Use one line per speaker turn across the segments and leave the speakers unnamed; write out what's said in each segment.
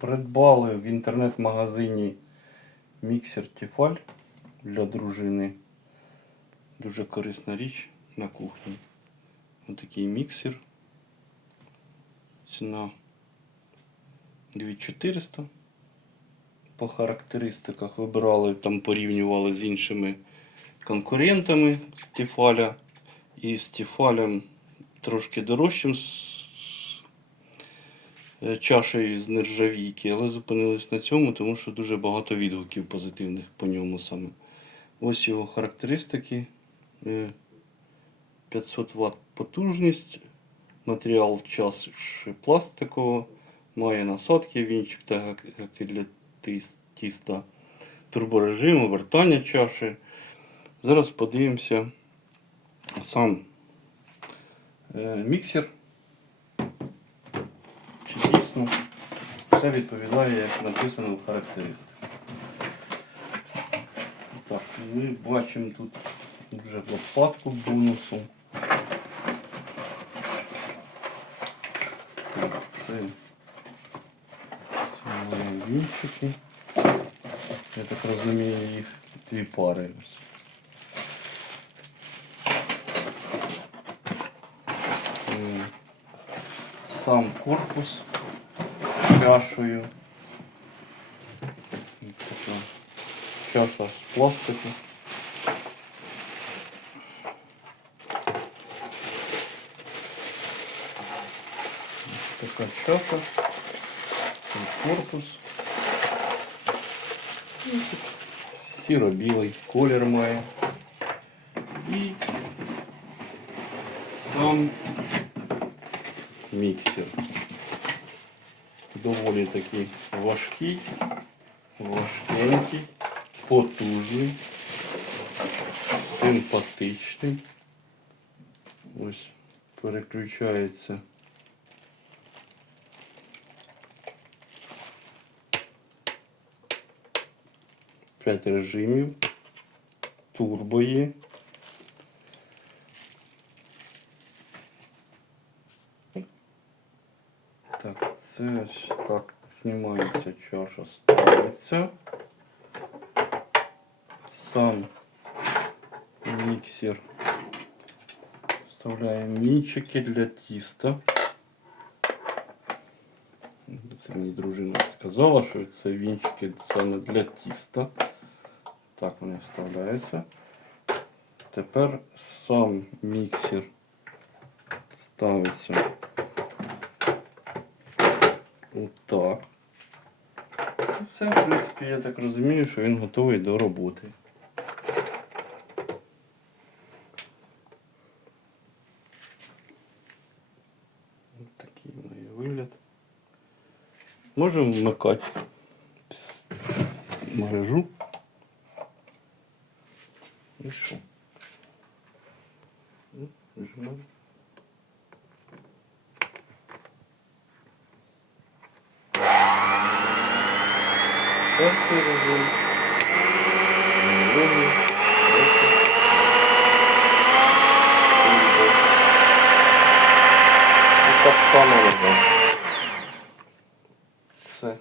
Придбали в інтернет-магазині міксер Тефаль для дружини. Дуже корисна річ на кухні. Ось такий міксер. Ціна 2400. По характеристиках вибирали, там порівнювали з іншими конкурентами Тефаля. І з Тефалем трошки дорожчим чашею з нержавійки, але зупинились на цьому, тому що дуже багато відгуків позитивних по ньому саме. Ось його характеристики. Е, 500 Вт потужність, матеріал чаші пластикового, має насадки, вінчик та гак для тіста, турборежим, обертання чаші. Зараз подивимося сам е, міксер. Чи все відповідає, як написано в характеристиках. Так, ми бачимо тут вже лопатку бонусу. Так, Це, мої вінчики. Я так розумію, їх дві пари. Сам корпус чашею. Така Чаша з пластику. Така чаша. Корпус. Сіро-білий колір має. І сам міксер. Доволі такий важкий, важкенький, потужний, симпатичний. Ось переключається. П'ять режимів, турбо є. це ось так знімається чаша, ставиться. Сам міксер. Вставляємо мінчики для тіста. Це мені дружина сказала, що це вінчики саме для тіста. Так вони вставляються. Тепер сам міксер ставиться Отак. Все, в принципі, я так розумію, що він готовий до роботи. Ось такий має вигляд. Можемо вмикати мережу. І що? Ну, нажимаємо. Перший режим. Другий. третій. І так само робимо. Все.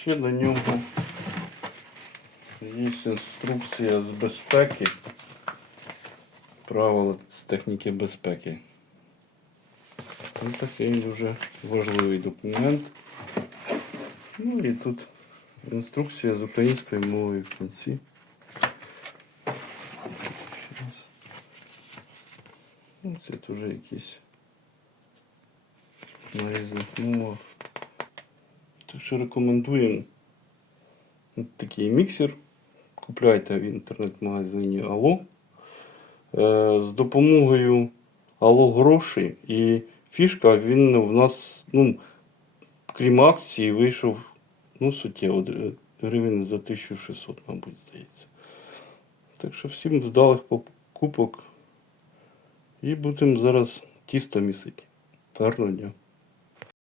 Ще до нього є інструкція з безпеки. Правила з техніки безпеки. Ось такий дуже важливий документ. Ну і тут інструкція з українською мовою в кінці. Ну, це тут вже якісь на різних мовах. Так що рекомендуємо такий міксер. Купляйте в інтернет-магазині Алло. Е, З допомогою Алло грошей і фішка він в нас, ну, крім акції, вийшов ну, суттєво гривень за 1600, мабуть, здається. Так що всім вдалих покупок. І будемо зараз тісто місити. Гарного дня.